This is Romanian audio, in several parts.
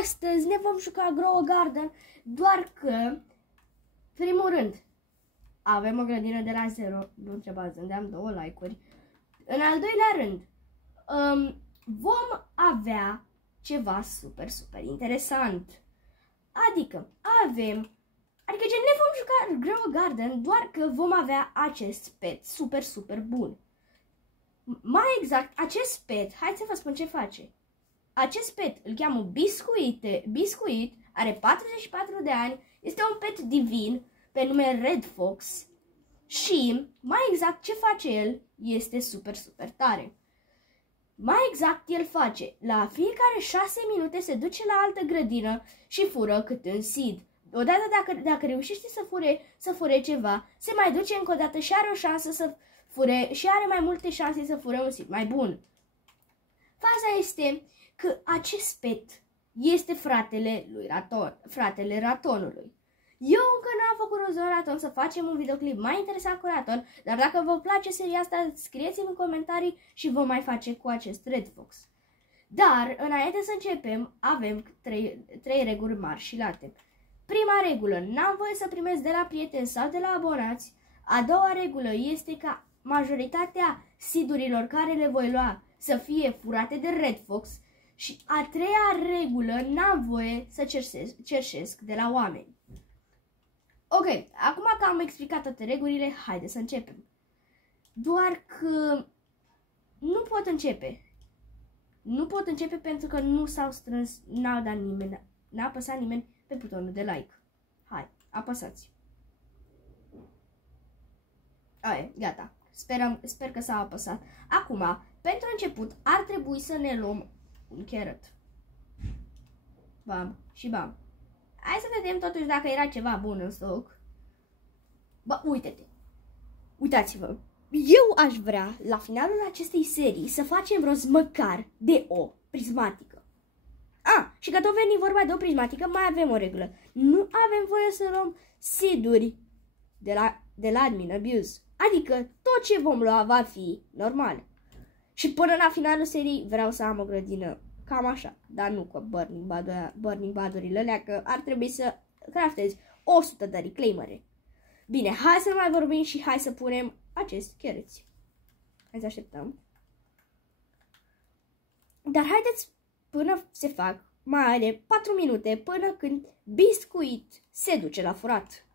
astăzi ne vom juca Grow a Garden, doar că, primul rând, avem o grădină de la 0, nu întrebați, îmi deam 2 like-uri. În al doilea rând, vom avea ceva super, super interesant. Adică gen ne vom juca Grow a Garden, doar că vom avea acest pet super, super bun. Mai exact, acest pet, hai să vă spun ce face. Acest pet îl cheamă Biscuit, are 44 de ani, este un pet divin pe nume Red Fox și, mai exact, ce face el este super, super tare. Mai exact, el face, la fiecare 6 minute se duce la altă grădină și fură câte un seed. Odată dacă reușește să fure ceva, se mai duce încă o dată și are o șansă să fure și are mai multe șanse să fure un seed mai bun. Faza este că acest pet este fratele ratonului. Eu încă n-am făcut rost de un raton, să facem un videoclip mai interesant cu raton, dar dacă vă place seria asta, scrieți-mi în comentarii și vom mai face cu acest Red Fox. Dar, înainte să începem, avem 3 reguli mari și late. Prima regulă, n-am voie să primesc de la prieteni sau de la abonați. A doua regulă este ca majoritatea seed-urilor care le voi lua să fie furate de Red Fox. Și a treia regulă, n-am voie să cerșesc de la oameni. Ok, acum că am explicat toate regulile, haide să începem. Doar că nu pot începe. Nu pot începe pentru că nu s-au strâns, n-a apăsat nimeni pe butonul de like. Hai, apăsați. Aia, gata. Sper că s-a apăsat. Acum, pentru început, ar trebui să ne luăm un carrot. Bam și bam. Hai să vedem totuși dacă era ceva bun în stoc. Bă, uite-te. Uitați-vă. Eu aș vrea, la finalul acestei serii, să facem rost măcar de o prismatică. Și că tot veni vorba de o prismatică, mai avem o regulă. Nu avem voie să luăm seed-uri de la admin abuse. Adică tot ce vom lua va fi normal. Și până la finalul serii vreau să am o grădină cam așa. Dar nu cu burning badurile alea, că ar trebui să craftezi 100 de reclaimere. Bine, hai să nu mai vorbim și hai să punem acest carrots. Hai să așteptăm. Dar haideți până se fac mai are 4 minute până când Biscuit se duce la furat.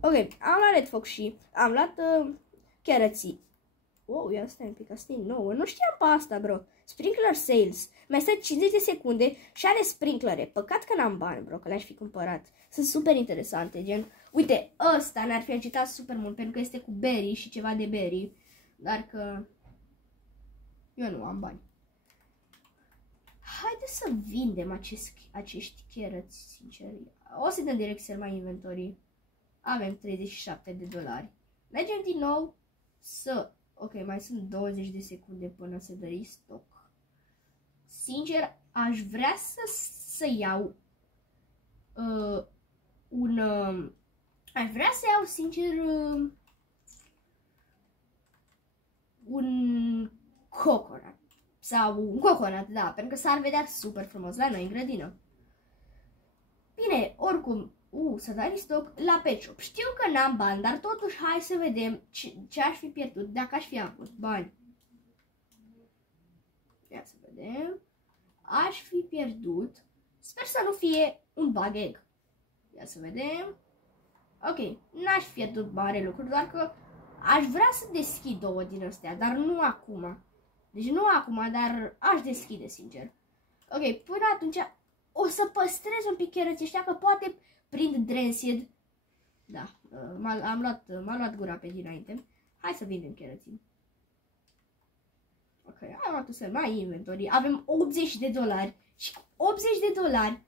Ok, am luat Red Fox și am luat carroții. Wow, ia stai un pic, asta e nouă. Nu știam pe asta, bro. Sprinkler sales. Mai stă 50 de secunde și are sprinklere. Păcat că n-am bani, bro, că le-aș fi cumpărat. Sunt super interesante, gen. Uite, ăsta ne-ar fi agitat super mult, pentru că este cu berry și ceva de berry. Dar că eu nu am bani. Haideți să vindem acești carrots, sincer. O să dăm direct să mai inventorii. Avem 37 de dolari. Mergem din nou să... Ok, mai sunt 20 de secunde până să dă restock. Sincer, aș vrea să iau aș vrea să iau, sincer, un coconut. Sau un coconut, da, pentru că s-ar vedea super frumos la noi în grădină. Bine, oricum, să dai restock la pet shop. Știu că n-am bani, dar totuși hai să vedem ce aș fi pierdut dacă aș fi avut bani. Ia să vedem. Aș fi pierdut. Sper să nu fie un bug egg. Ia să vedem. Ok, n-aș fi pierdut mare lucruri, doar că aș vrea să deschid 2 din astea, dar nu acum. Deci nu acum, dar aș deschide, sincer. Ok, până atunci o să păstrez un pic carroții ăștia, că poate prind Drenseed. Da, m-a luat gura pe dinainte. Hai să vindem carroții. Ok, am luat să mai inventorii. Avem 80 de dolari. Și cu 80 de dolari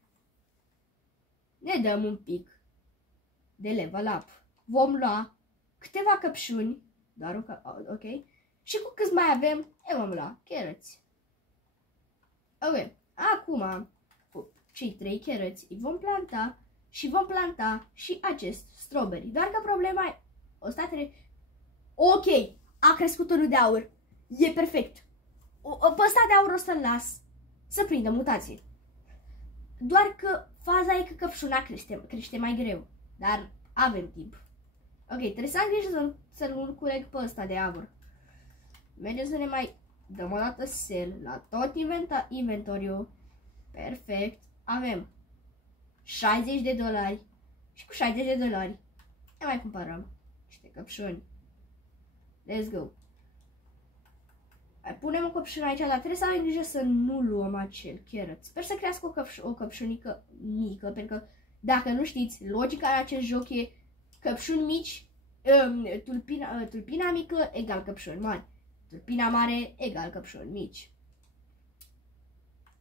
ne dăm un pic de level up. Vom lua câteva căpșuni. Doar ok. Și cu câți mai avem, vom lua carrots. Ok, acum cu cei 3 carrots îi vom planta. Și vom planta și acest strawberry. Doar că problema e... Ok, a crescut unul de aur. E perfect. Pe ăsta de aur o să-l las să prindă mutație. Doar că faza e că căpșuna crește mai greu. Dar avem timp. Ok, trebuie să am grijă să-l culeg pe ăsta de abur. Mergem să ne mai dăm o dată sell la tot inventoriu. Perfect. Avem $60 și cu $60 ne mai cumpărăm niște căpșuni. Let's go. Mai punem o căpșună aici, dar trebuie să avem grijă să nu luăm acel carrot. Sper să crească o căpșunică mică, pentru că dacă nu știți, logica în acest joc e căpșuni mici, tulpina mică egal căpșuni mari. Tulpina mare egal căpșuni mici.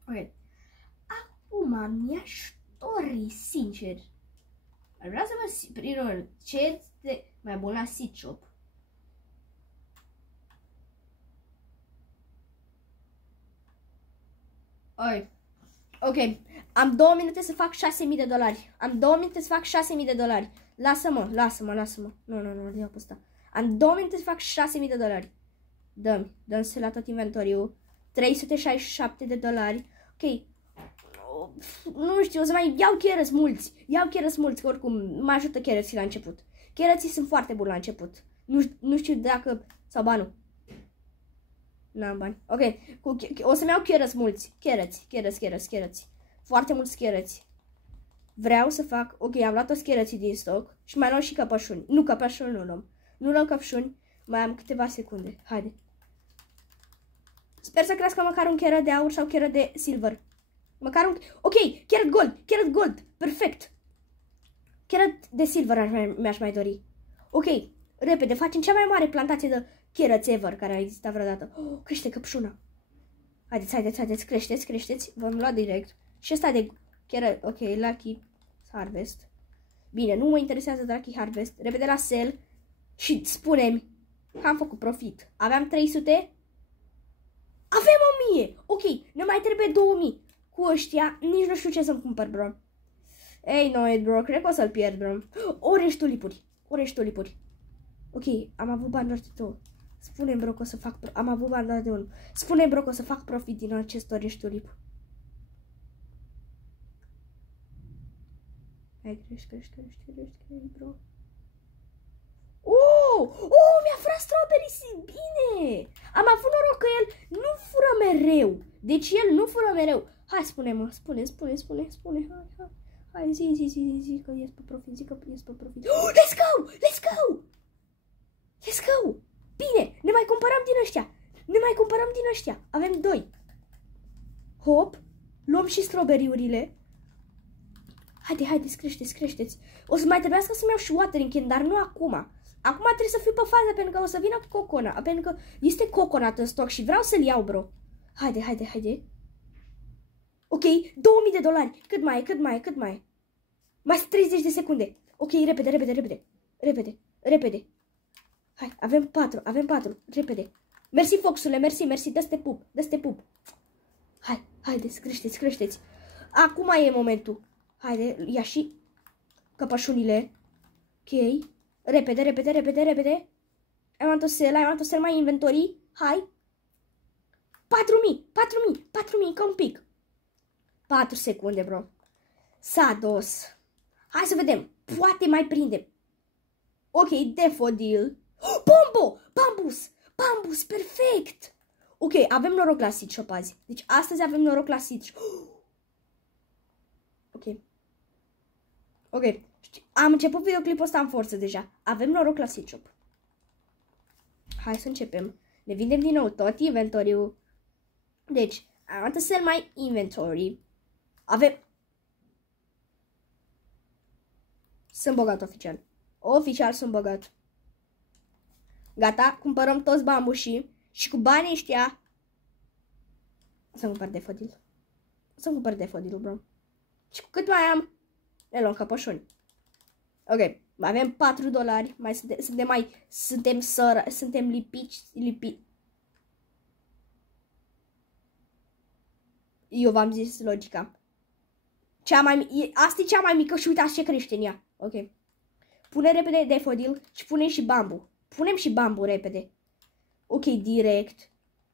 Ok. Acum mi-aș dori, sincer. Ar vrea să vă prin ce este mai bun la seed shop. Ok, am 2 minute să fac $6.000. Am 2 minute să fac $6.000. Lasă-mă. Nu, iau pe ăsta. Am 2 minute să fac $6.000. Dăm să la tot inventoriul. $367. Ok. Nu știu, o să mai iau carrots mulți. Că oricum mă ajută carrots la început. Carrots sunt foarte buni la început. Nu știu dacă... Sau ba nu. N-am bani. Ok, o să-mi iau carrots mulți. Carrots. Foarte mulți carrots. Vreau să fac... Ok, am luat toți carroții din stoc și mai luăm și căpășuni. Nu, căpășuni nu luăm. Nu luăm căpșuni. Mai am câteva secunde. Haide. Sper să crească măcar un carrot de aur sau carrot de silver. Măcar un... Ok, carrot gold. Perfect. Carrot de silver mi-aș mai dori. Ok, repede, facem cea mai mare plantație de carrots ever care a existat vreodată. Oh, crește căpșuna. Haideți, creșteți. Vom lua direct. Și ăsta de carrot, ok, Lucky Harvest. Bine, nu mă interesează de Lucky Harvest. Repede la sell și spune-mi că am făcut profit. Aveam 300. Avem 1000. Ok, ne mai trebuie 2000. Cu ăștia, nici nu știu ce să-mi cumpăr, bro. Ei, no, bro, cred că o să-l pierd, bro. Orange tulipuri. Ok, am avut bani doar de 2. Spune-mi, bro, că o să fac... Am avut bani doar de 1. Spune-mi, bro, că o să fac profit din acest orange tulip. Hai, crește, bro. Mi-a furat strawberry, bine! Am avut noroc că el nu fură mereu. Deci el nu fură mereu. Hai, spune-mă, spune. Hai, zi că ies pe profit, Let's go! Bine, ne mai cumpărăm din ăștia. Avem 2. Hop, luăm și strawberry-urile. Haideți, creșteți. O să mai trebuiască să-mi iau și watering can, dar nu acum. Acum trebuie să fiu pe fază pentru că o să vină coconut. Pentru că este coconut în stoc și vreau să-l iau, bro. Haide. Ok, $2000. Cât mai e? Mai 30 de secunde. Ok, repede. Hai, avem 4. Repede. Mersi, foxule, mersi. Dă-te pup. Haideți, creșteți. Acum e momentul. Haide, ia și căpășunile. Ok. Repede. I want to sell my inventory. Hai. 4.000, încă un pic. 4 secunde, bro. S-a dus. Hai să vedem. Poate mai prindem. Ok, daffodil. Bambus, perfect. Ok, avem noroc la seed shop azi. Deci astăzi avem noroc la seed shop. Ok. Am început videoclipul ăsta în forță deja. Avem noroc la seed shop. Hai să începem. Ne vindem din nou tot inventoriul. Deci, I want to sell my inventory. Sunt bogat oficial. Oficial sunt bogat. Gata, cumpărăm toți bambușii. Și cu banii ăștia să-mi cumpăr daffodil. Bro. Și cu cât mai am, le luăm căpășuni. Ok, mai avem $4. Suntem lipiți. Eu v-am zis logica. Asta e cea mai mică și uitați ce crește în ea. Ok. Pune repede daffodil și punem și bambu. Punem și bambu repede. Ok, direct.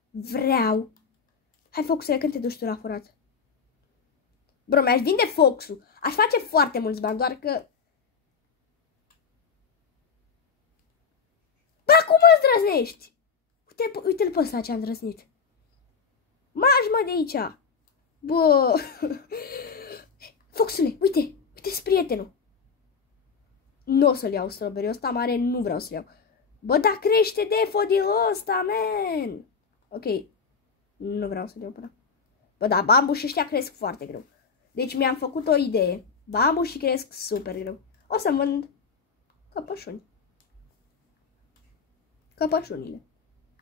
Vreau. Hai, focurile, când te duci tu la furat? Bro, mi-aș vinde Fox-ul. Aș face foarte mulți bani, doar că... Bă, cum îndrăznești? Uite-l pe ăsta ce-a îndrăznit. Margi, mă, de aici. Bă... Foxule, uite-ți prietenul. Nu o să-l iau strawberry ăsta mare, nu vreau să-l iau. Bă, dar crește defodil ăsta, man. Ok, nu vreau să-l iau până. Bă, dar bambuși ăștia cresc foarte greu. Deci mi-am făcut o idee. Bambușii cresc super greu. O să-mi vând căpășuni. Căpășunile.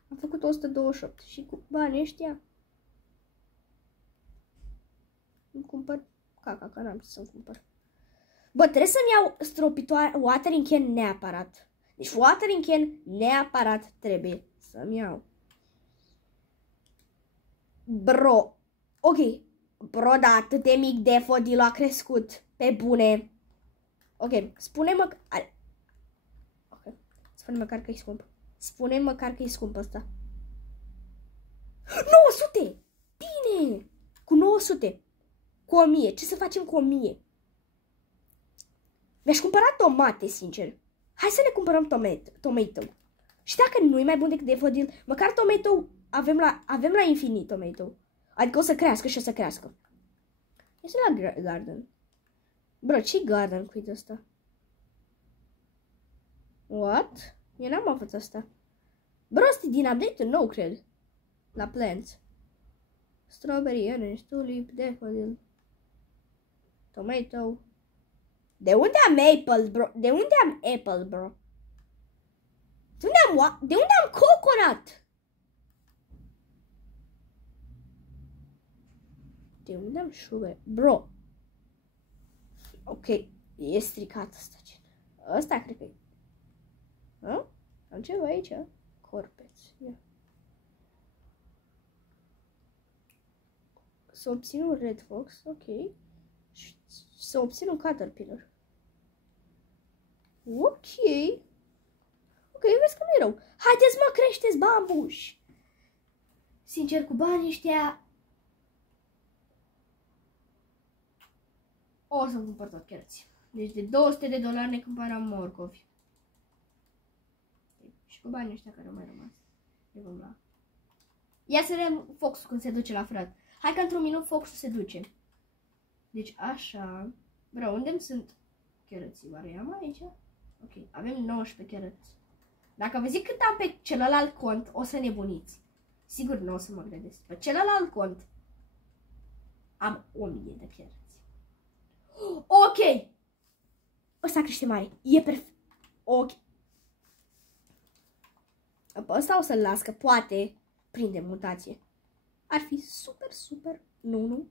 Am făcut 128 și cu banii ăștia îmi cumpăr caca, că n-am ce să-mi cumpăr. Bă, trebuie să-mi iau stropitoare, watering can neapărat. Deci watering can neapărat trebuie să-mi iau. Bro, ok. Bro, da, atât de mic defodil a crescut. Pe bune. Ok, spune-mă... Ok, spune măcar că e scump. Spune măcar că e scump ăsta. 900! Bine! Cu 900. Cu 1000. Ce să facem cu 1000? Mi-aș cumpăra tomate, sincer. Hai să ne cumpărăm tomato. Și dacă nu e mai bun decât defodil, măcar tomato avem la infinit tomato. Adică o să crească și o să crească. Este la garden. Bro, ce garden cu ăsta? What? Eu n-am avut asta. Bro, ăsta e din update-ul nou, cred. La plants. Strawberry, orange, tulip, daffodil, tomato. De unde am apple, bro? De unde am apple, bro? De unde am coconut? De unde am sugar? Bro. Ok, e stricat asta. Ăsta cred că e. Am ceva aici. Corpeți. Ia. Să obțin un red fox, ok. Și să obțin un caterpillar. Ok. Ok, vezi că nu e rău. Haideți, mă, creșteți bambuși. Sincer, cu banii ăștia o să-mi cumpăr tot cărți. Deci de $200 ne cumpăram morcovi. Și cu banii ăștia care au mai rămas. Le vom lua. Ia să vedem Foxul când se duce la frat. Hai că într-un minut Foxul se duce. Deci așa. Bro, unde sunt cărății? Oare am aici? Ok, avem 19 cărăți. Dacă vă zic cât am pe celălalt cont, o să nebuniți. Sigur nu o să mă gândesc. Pe celălalt cont am 1000 de cărăți. Ok! Ăsta crește mare. E perfect. Ok. Pe ăsta o să-l las, că poate prinde mutație. Ar fi super, super. Nu.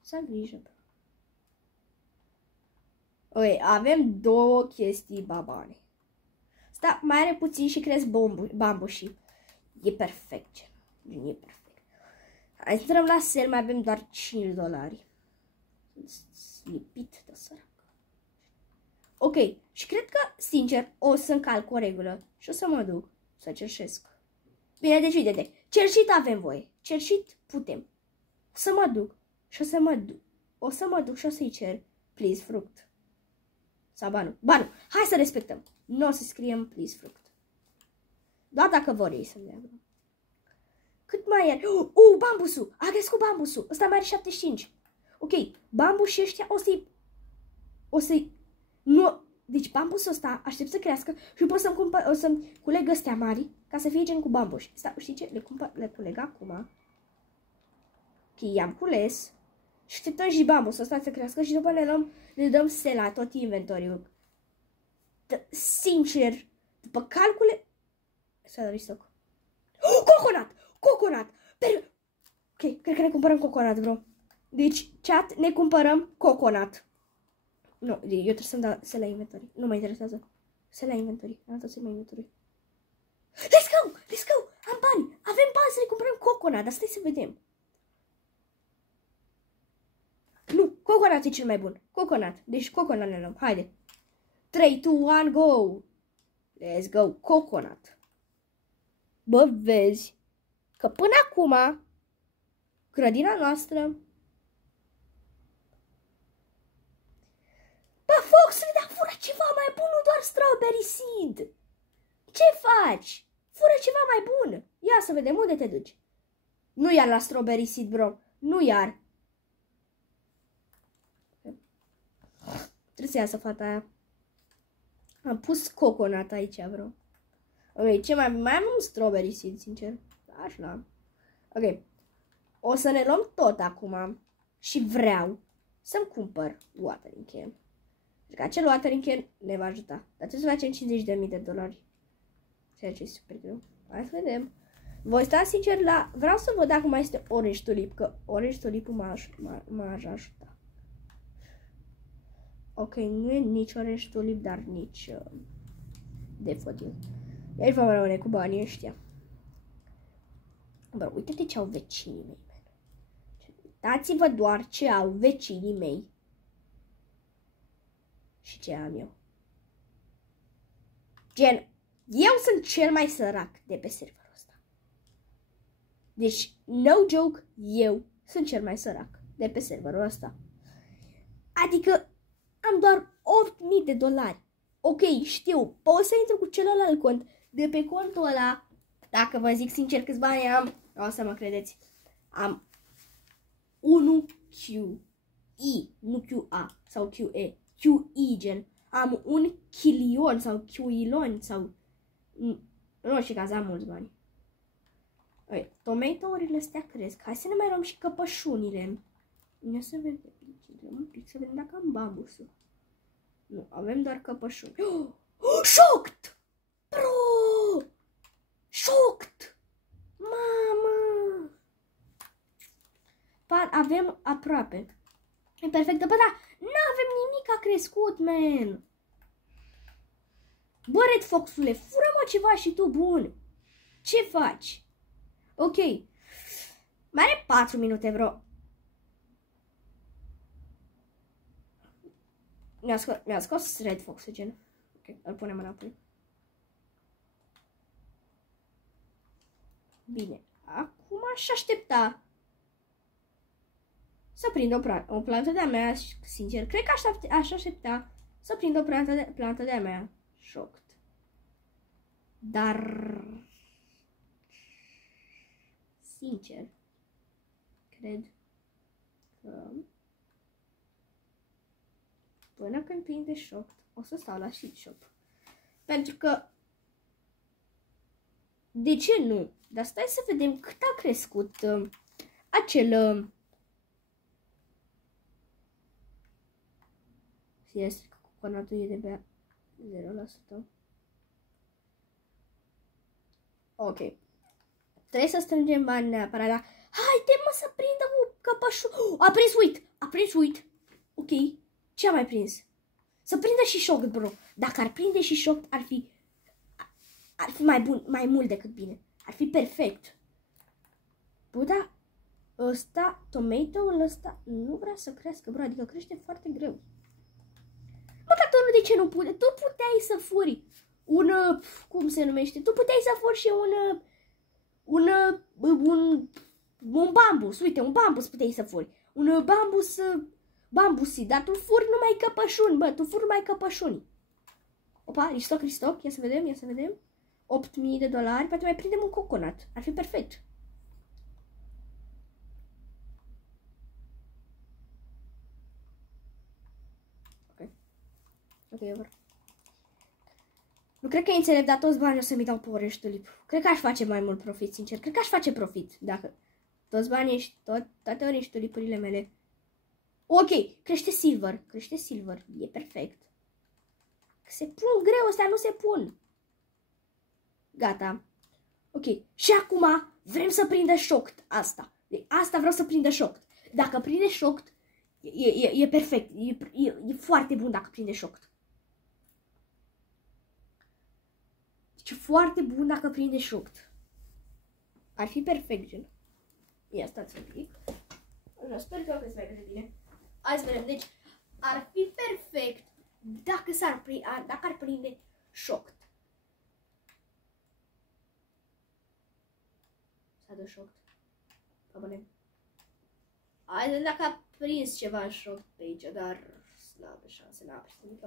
Să am grijă. Ok, avem două chestii babane. Asta mai are puțin și cresc bambușii. E perfect. E perfect. Hai să intrăm la sel, mai avem doar $5. Lipit de sărac. Ok, și cred că, sincer, o să încalc o regulă și o să mă duc să cerșesc. Bine, deci uite-te, cerșit avem voie, cerșit putem. Să mă duc și o să mă duc. O să mă duc și o să-i cer, please, fruct. Sau banul. Banul, hai să respectăm. Nu o să scriem, please, fruct. Doar dacă vor ei să-mi dea. Cât mai e? Bambusul, a crescut bambusul. Ăsta mai are 75. Ok, bambușii ăștia o să-i... Nu, deci bambusul ăsta aștept să crească și pot să-mi cumpăr, o să-mi culeg astea mari ca să fie gen cu bambuși. Asta, știi ce? Le culeg acum. Ok, i-am cules. Și așteptăm și bambusul ăsta să crească și după le dăm sela tot inventoriul. Sincer, după calcule... S-a dat stoc. Coconut! Ok, cred că ne cumpărăm coconut, bro. Deci, chat, ne cumpărăm coconut. Nu, eu trebuie să-mi dau să la inventory. Nu mă interesează. Să la inventory. Am dat să la inventory. Let's go! Am bani! Avem bani să ne cumpărăm coconut. Dar stai să vedem. Nu, coconut e cel mai bun. Coconut. Deci coconut ne luăm. Haide. 3, 2, 1, go! Let's go! Coconut. Bă, vezi că până acum grădina noastră strawberry seed. Ce faci? Fură ceva mai bun. Ia să vedem unde te duci. Nu iar la strawberry seed, bro. Nu iar. Trebuie să iasă fata aia. Am pus coconut aici, bro. Ok, ce mai am un strawberry seed, sincer. Așa. Ok. O să ne luăm tot acum. Și vreau să-mi cumpăr watering can. Pentru că acel watering can ne va ajuta. Dar trebuie să facem $50.000. Ceea ce e super greu. Hai să vedem. Voi sta sincer la... Vreau să văd dacă mai este orange tulip. Că orange tulipul m-a ajutat. Ok, nu e nici orange tulip, dar nici defodil. Aici vom rămâne cu banii ăștia. Bă, uite-te ce au vecinii mei. Uitați-vă doar ce au vecinii mei. Și ce am eu. Gen, eu sunt cel mai sărac de pe serverul ăsta. Deci, no joke, eu sunt cel mai sărac de pe serverul ăsta. Adică, am doar $8.000. Ok, știu, pot să intru cu celălalt cont. De pe contul ăla, dacă vă zic sincer câți bani am, o să mă credeți. Am 1 QE, nu QA sau QE, QE gen. Am 1 chilion sau QIlon sau... Nu știu, caz am mulți bani. Okay, tomato-urile astea cresc. Hai să ne mai luăm și căpășunile. Ia să vedem. Un pic să vedem dacă am bambusul. Nu, avem doar căpășuni. Shocked! Bro! Shocked! Mamă! Avem aproape. E perfectă. Bă, da, n-avem nimic a crescut, man. Bă, Red Foxule, fură-mă ceva și tu, bun. Ce faci? Ok. Mai are 4 minute, bro. Mi-a scos Red Fox, gen. Ok, îl punem înapoi. Bine, acum aș aștepta să prind o plantă de-a mea, sincer. Cred că aș aștepta să prind o plantă de-a mea. Shocked. Dar... sincer, cred că până când prinde Shocked, o să stau la Sheet Shop. Pentru că... De ce nu? Dar stai să vedem cât a crescut acel... Yes, coconatul e de bea 0%. Ok. Trebuie să strângem bani neapărat, dar... Haide, mă, să prindă căpășul. A prins uit! A prins uit! Ok. Ce a mai prins? Să prindă și Shocked, bro. Dacă ar prinde și Shocked, ar fi mai bun, mai mult decât bine. Ar fi perfect. Bă, da, ăsta, tomato-ul ăsta, nu vrea să crească, bro, adică crește foarte greu. Mă, dar tu de ce nu pune? Tu puteai să furi cum se numește? Tu puteai să furi și un bambus, uite, un bambus puteai să furi. Un bambusi, dar tu furi numai căpășuni, bă, tu furi numai căpășuni. Opa, restock, ia să vedem. $8.000, poate mai prindem un coconut. Ar fi perfect. Ok, over. Nu cred că e înțelept, dar toți banii o să mi dau pe orange tulip. Cred că aș face mai mult profit, sincer. Cred că aș face profit, dacă toți banii, toate orange tulipurile mele. Ok, crește silver, e perfect. Se pun greu, astea nu se pun. Gata. Ok, și acum vrem să prindă Shocked asta. De asta vreau să prindă Shocked. Dacă prinde Shocked, e perfect. E foarte bun dacă prinde Shocked. Deci e foarte bun dacă prinde Shocked. Ar fi perfect, gen. Ia, stați un pic. Sper că se mai vede bine. Hai să vedem. Deci, ar fi perfect dacă ar prinde Shocked. S-a dat Shocked. Abone. Hai să vedem dacă a prins ceva Shocked pe aici, dar slabe șanse, n-a prins nimic.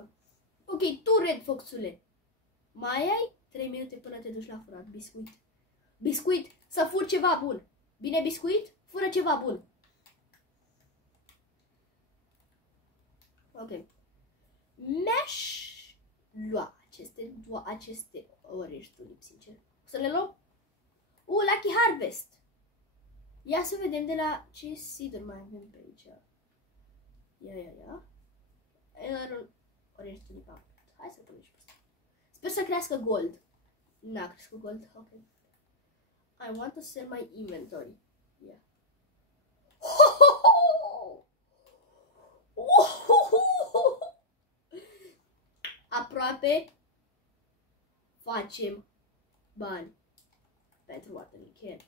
Ok, tu, Red Foxule, Mai ai 3 minute până te duci la furat. Biscuit. Biscuit. Să fur ceva bun. Bine, biscuit? Fură ceva bun. Ok. Mi-aș lua aceste orange tulip, sincer. O să le luăm? Lucky Harvest. Ia să vedem de la ce seed mai avem pe aici. Ia. Orange tulip. Hai să punem și pe asta. Sper să crească gold. N-a crescut gold. Ok. I want to sell my inventory. Yeah. Aproape facem bani pentru watering can.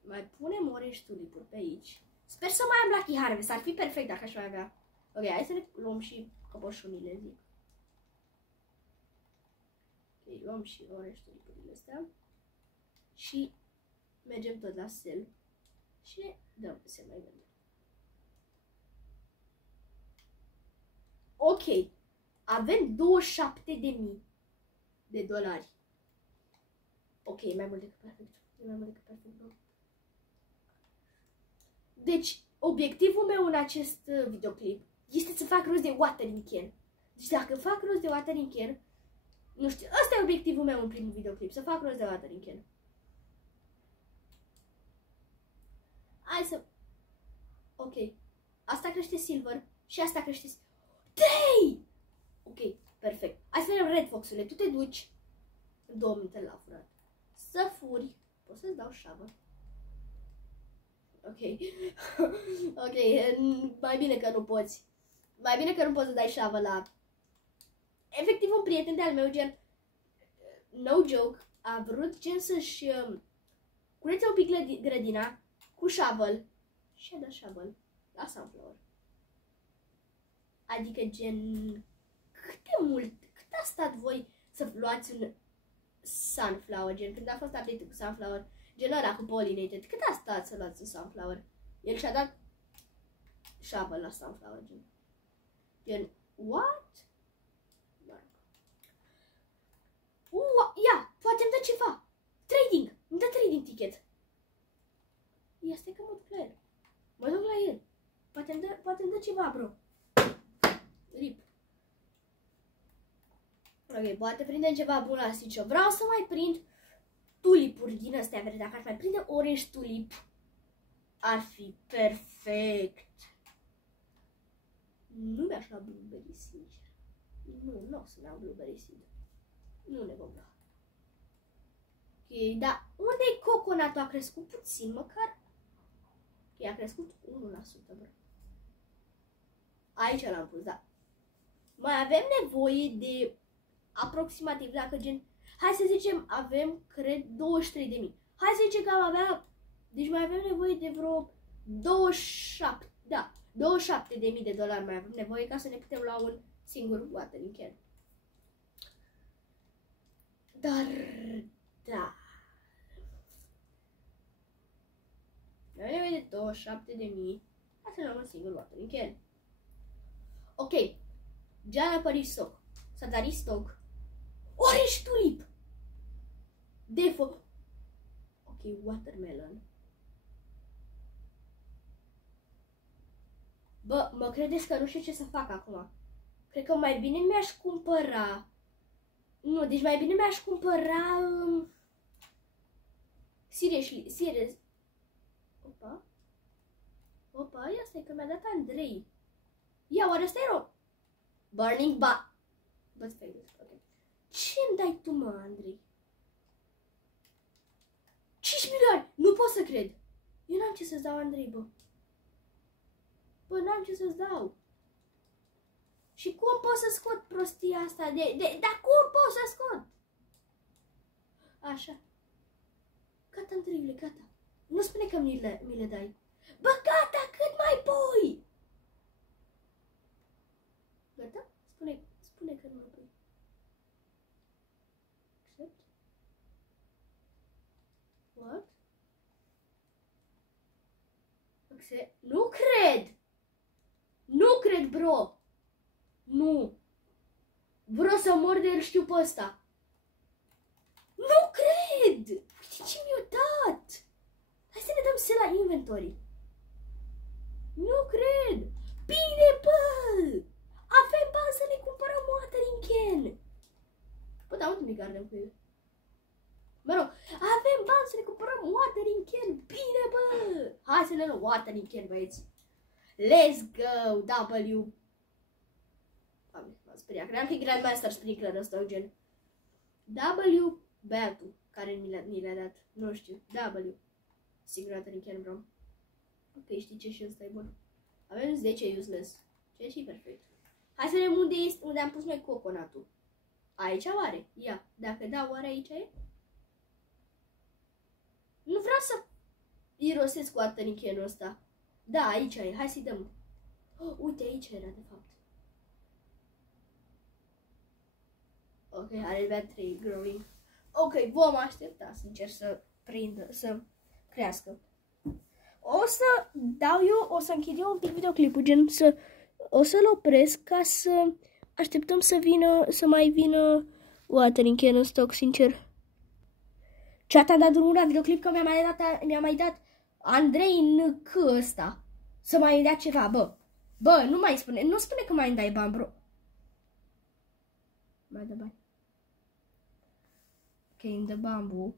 Mai punem orange tulipuri pe aici. Sper să mai am Lucky Harvest. Ar fi perfect dacă aș mai avea. Ok, hai să ne luăm și copoșunile, zic. Ok, luăm și orange tulipurile astea. Și mergem tot la sell. Și ne dăm să mai vedem. Ok. Avem 27.000 de dolari. Ok, mai mult decât perfect. Mai mult decât perfect, bro. Deci, obiectivul meu în acest videoclip este să fac rost de watering can. Deci dacă fac rost de watering can, nu știu, ăsta e obiectivul meu în primul videoclip, să fac rost de watering can. Hai să... Ok. Asta crește silver și asta crește... 3! Ok, perfect. Hai să vedem Red Fox-ule. Tu te duci în 2 minute la furat. Să furi. Poți să-ți dau șavă? Ok. Ok, mai bine că nu poți. Mai bine că nu poți să dai șavă la... Efectiv, un prieten de-al meu, gen... No joke, a vrut gen să-și curețe un pic grădina cu shovel și a dat shovel la sunflower. Adică gen... Cât a stat voi să luați un sunflower, gen când a fost update cu sunflower, gen ăla cu pollinated, cât a stat să luați un sunflower? El și-a dat shovel la sunflower, gen what? Ia, poate îmi dă ceva. Trading, îmi dă trading ticket. Ia, stai că mă duc la el. Mă duc la el. Poate îmi dă ceva, bro. Rip. Ok, poate prindem ceva bun la Stitch. Vreau să mai prind tulipuri din astea verde. Dacă ar mai prinde orange tulip, ar fi perfect. Nu mi-aș lua blueberry, sincer. Nu o să-mi iau blueberry seed. Nu le vom lua. Ok, dar unde e coconatul? A crescut puțin, măcar. Ok, a crescut 1%, bro. Aici l-am pus, da. Mai avem nevoie de aproximativ, dacă gen... Hai să zicem, avem, cred, 23.000. Hai să zicem că am avea... Deci mai avem nevoie de vreo 27, da, 27.000 de dolari mai avem nevoie ca să ne putem lua un singur watering can. Dar, da. Avem nevoie de 27.000 ca să ne luăm un singur watering can. Ok. Giana Paris stock. S-a dat stock. Orange tulip. Defo. Ok, watermelon. Bă, mă credeți că nu știu ce să fac acum? Cred că mai bine mi-aș cumpăra... Nu, deci mai bine mi-aș cumpăra... Serious. Opa, ia stai că mi-a dat Andrei. Ia, oare ăsta e rău? Burning ba... But failed, ok. Ce-mi dai tu, mă, Andrei? 5 milioane! Nu pot să cred! Eu n-am ce să-ți dau, Andrei, bă. Bă, n-am ce să-ți dau. Și cum pot să scot prostia asta dar cum pot să scot? Așa. Gata, Andreiule, gata. Nu spune că mi le dai. Bă, gata, cât mai pui? Gata? Spune că nu mai pui. Accept. What? Accept. Nu cred! Nu cred, bro! Nu! Vreau să mor de el, știu pe ăsta. Nu cred! Uite ce mi-a dat! Hai să ne dăm se la inventory. Nu cred! Bine, bă! Avem bani să ne cumpărăm watering can! Bă, dar unde mi gardăm cu el? Mă rog, avem bani să ne cumpărăm watering can! Bine, bă! Hai să ne luăm watering can, băieți! Let's go! W! Doamne, m-am speriat. Credeam că e Grandmaster Sprinkler ăsta, gen. W, băiatul, care ni le-a dat. Nu știu. W. Sigur watering can vreau. Ok, știi ce, și ăsta e bun. Avem 10 useless. Ceea ce e perfect. Hai să vedem unde am pus noi coconatul. Aici oare? Ia. Dacă da, oare aici e? Nu vreau să irosesc watering can-ul ăsta. Da, aici e. Hai să-i dăm. Oh, uite, aici era, de fapt. Ok, are battery growing. Ok, vom aștepta, sincer, să prindă, să crească. O să dau eu, o să închid eu un pic videoclipul, gen o să-l opresc ca să așteptăm să mai vină watering can în stoc, sincer. Chat, am dat drumul la videoclip că mi-a mai dat Andrei NC ăsta să mai dea ceva, bă. Bă, nu mai spune, nu spune că mai îmi dai bani, bro. Mai dă bani. Ok, îmi dă bambu.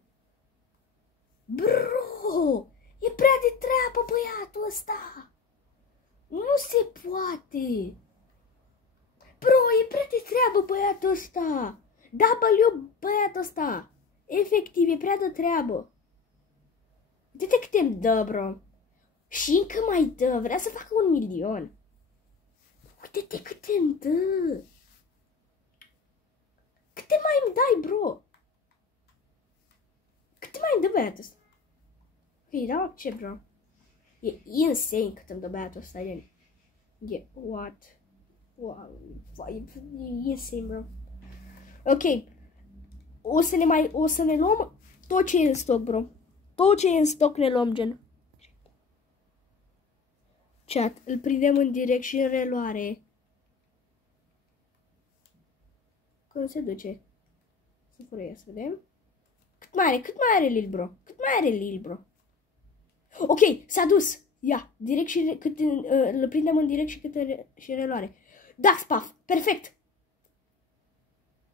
Bro! E prea de treabă băiatul ăsta! Nu se poate! Bro, e prea de treabă băiatul ăsta! W, băiatul ăsta! Efectiv, e prea de treabă! Uite cât îmi dă, bro! Și încă mai dă, vrea să facă 1 milion! Uite-te cât îmi dă! Câte mai îmi dai, bro? Câte mai îmi dă băiatul ăsta? Ok, dau ce, bro? E insane cât îmi dă băiatul ăsta, e what? Wow, e insane, bro. Ok, o să ne luăm tot ce e în stoc, bro. Tot ce e în stoc ne luăm, gen. Chat, îl prindem în direct și în reluare. Cum se duce? Să fură, să vedem. Cât mai are Lil, bro? Cât mai are Lil, bro? Ok, s-a dus. Ia, direct și îl prindem în direct și în reluare. Da, spaf, perfect.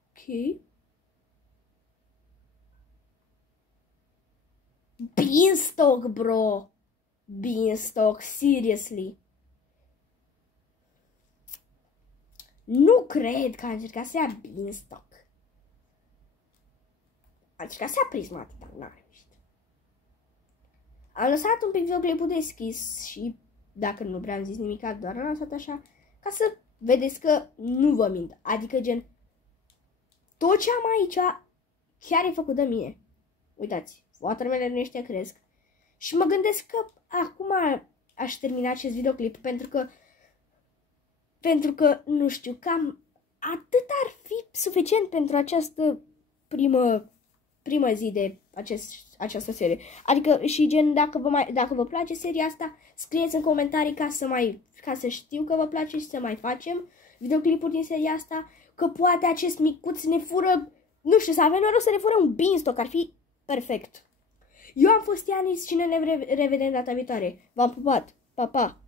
Ok. Beanstalk, bro. Beanstalk, seriously. Nu cred că a încercat să ia Beanstalk. A încercat să ia prismat, dar n-a reușit. Am lăsat un pic videoclipul deschis și dacă nu prea am zis nimic, doar am lăsat așa ca să vedeți că nu vă mint. Adică gen, tot ce am aici chiar e făcut de mine. Uitați, watermelon ăștia cresc. Și mă gândesc că acum aș termina acest videoclip pentru că nu știu, cam atât ar fi suficient pentru această primă zi de această serie. Adică și gen, dacă vă place seria asta, scrieți în comentarii ca să știu că vă place și să mai facem videoclipuri din seria asta, că poate acest micuț ne fură, nu știu, să avem noroc să ne fură un beanstalk, ar fi perfect. Eu am fost Ianis și ne revedem data viitoare. V-am pupat. Pa, pa!